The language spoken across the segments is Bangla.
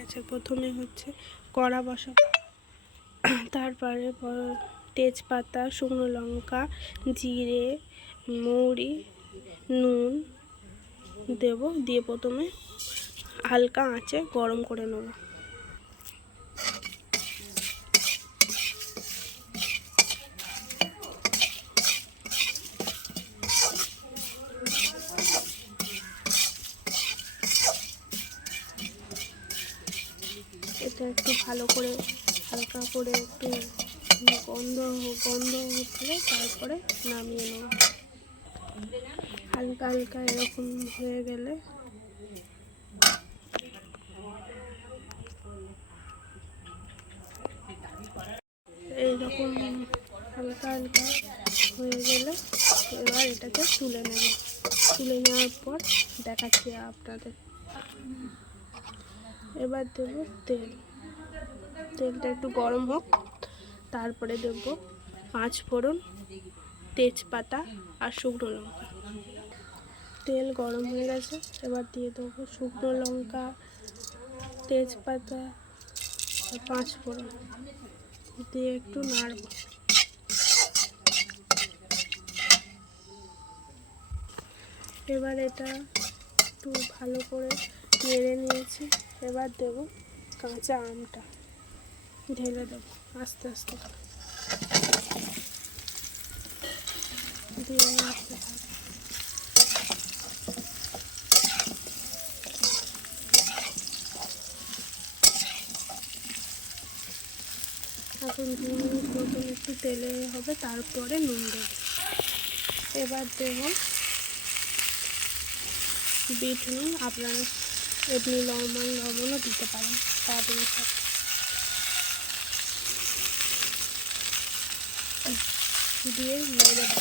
গেছে। প্রথমে হচ্ছে কড়া বসাবো, তারপরে তেজপাতা, শুকনো লঙ্কা, জিরে, মৌরি, নুন দেব, দিয়ে প্রথমে হালকা আঁচে গরম করে নেব। এটা একটু ভালো করে হালকা করে একটু গন্ধ উঠলে তারপরে নামিয়ে নেব। হালকা হালকা এরকম হয়ে গেলে এইরকম হালকা হালকা হয়ে গেলে এবার এটাকে তুলে নেব। তুলে নেওয়ার পর দেখাচ্ছি আপনাদের। এবার দেব তেল। তেলটা একটু গরম হোক, তারপরে দেব 5 ফোড়ন, তেজপাতা আর শুকনো লঙ্কা। তেল গরম হয়ে গেছে, এবার দিয়ে দেবো শুকনো লঙ্কা, তেজপাতা আর 5 ফোড়ন দিয়ে একটু নাড়ব। এবার এটা একটু ভালো করে নেড়ে নিয়েছি। এবার দেব কাঁচা আমটা, ঢেলে দেব আস্তে আস্তে দিয়ে নাড়তে থাকবো। এখন 2 মিনিট মতন একটু তেলে হবে, তারপরে নুন দেব। এবার দেব বিট নুন, আপনারা এমনি নর্মাল লবণও দিতে পারেন তাদের সাথে। দিয়ে নেড়ে দেব।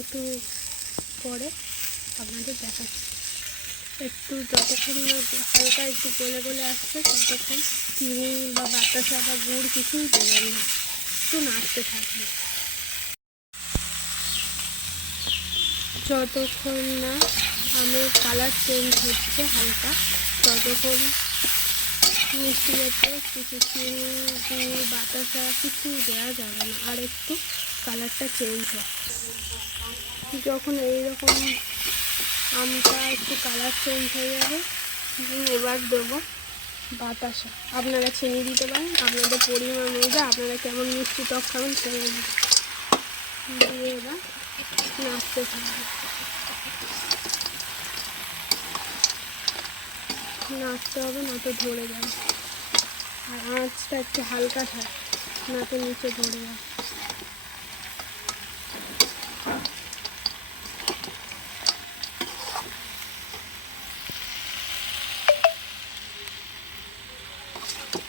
একটু পরে আপনাদের দেখাচ্ছি। একটু যতক্ষণ না হালকা একটু গলে গলে আসছে ততক্ষণ চিনি বা বাতাসা বা গুড় কিছুই দেবেন না, একটু নাড়তে থাকবে। যতক্ষণ না আমের কালার চেঞ্জ হচ্ছে হালকা, ততক্ষণ মিষ্টি জাতীয় কিছু চিনি, গুড়, বাতাসা কিছুই দেওয়া যাবে না। আর একটু কালারটা চেঞ্জ হয়। যখন এইরকম আমটা একটু কালার চেঞ্জ হয়ে যাবে, এবার দেবো বাতাসা। আপনারা চিনি দিতে পারেন আপনাদের পরিমাণ অনুযায়ী, আপনারা কেমন মিষ্টি টক খাবেন সেরকম দিয়ে এবার নাড়তে থাকবে। নাড়তে হবে, নয়তো ধরে যাবে। আর আঁচটা একটু হালকা থাকে, নয়তো নিচে ধরে যাবে।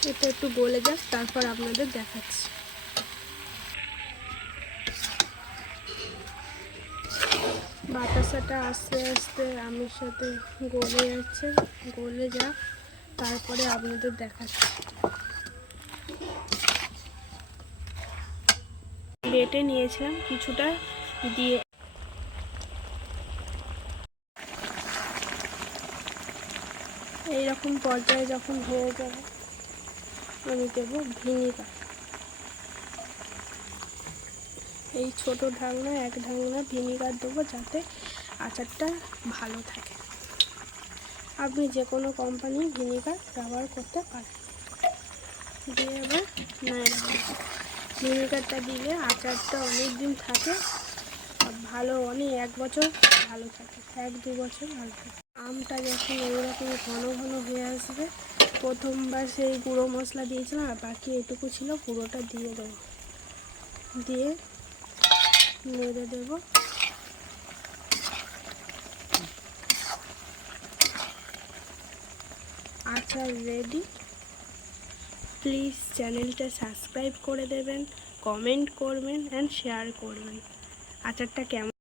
এটা একটু গলে যাক, তারপর আপনাদের দেখাচ্ছি। বাতাসাটা আস্তে আস্তে আমের সাথে গলে যাচ্ছে, গলে যাক তারপরে আপনাদের দেখাচ্ছি। বেটে নিয়েছিলাম কিছুটা দিয়ে, এইরকম পর্যায়ে যখন হয়ে যাবে আমি দেবো ভিনিগার। এই ছোট ঢাকনা 1 ঢাকনা ভিনিগার দেবো, যাতে আচারটা ভালো থাকে। আপনি যে কোনো কোম্পানির ভিনিগার ব্যবহার করতে পারেন। দিয়ে এবার নাড়া দেবো। ভিনিগারটা দিলে আচারটা অনেক দিন থাকে, ভালো, অনেক 1 বছর ভালো থাকে, 1-2 বছর ভালো থাকে। আমটা যখন এইরকম ঘন ঘন হয়ে আসবে, প্রথমবার সেই গুঁড়ো মশলা দিয়েছিলাম আর বাকি এটুকু ছিল, পুরোটা দিয়ে দেবো। দিয়ে নেড়ে দেব। আচার রেডি। প্লিজ চ্যানেলটা সাবস্ক্রাইব করে দেবেন, কমেন্ট করবেন অ্যান্ড শেয়ার করবেন। আচারটা কেমন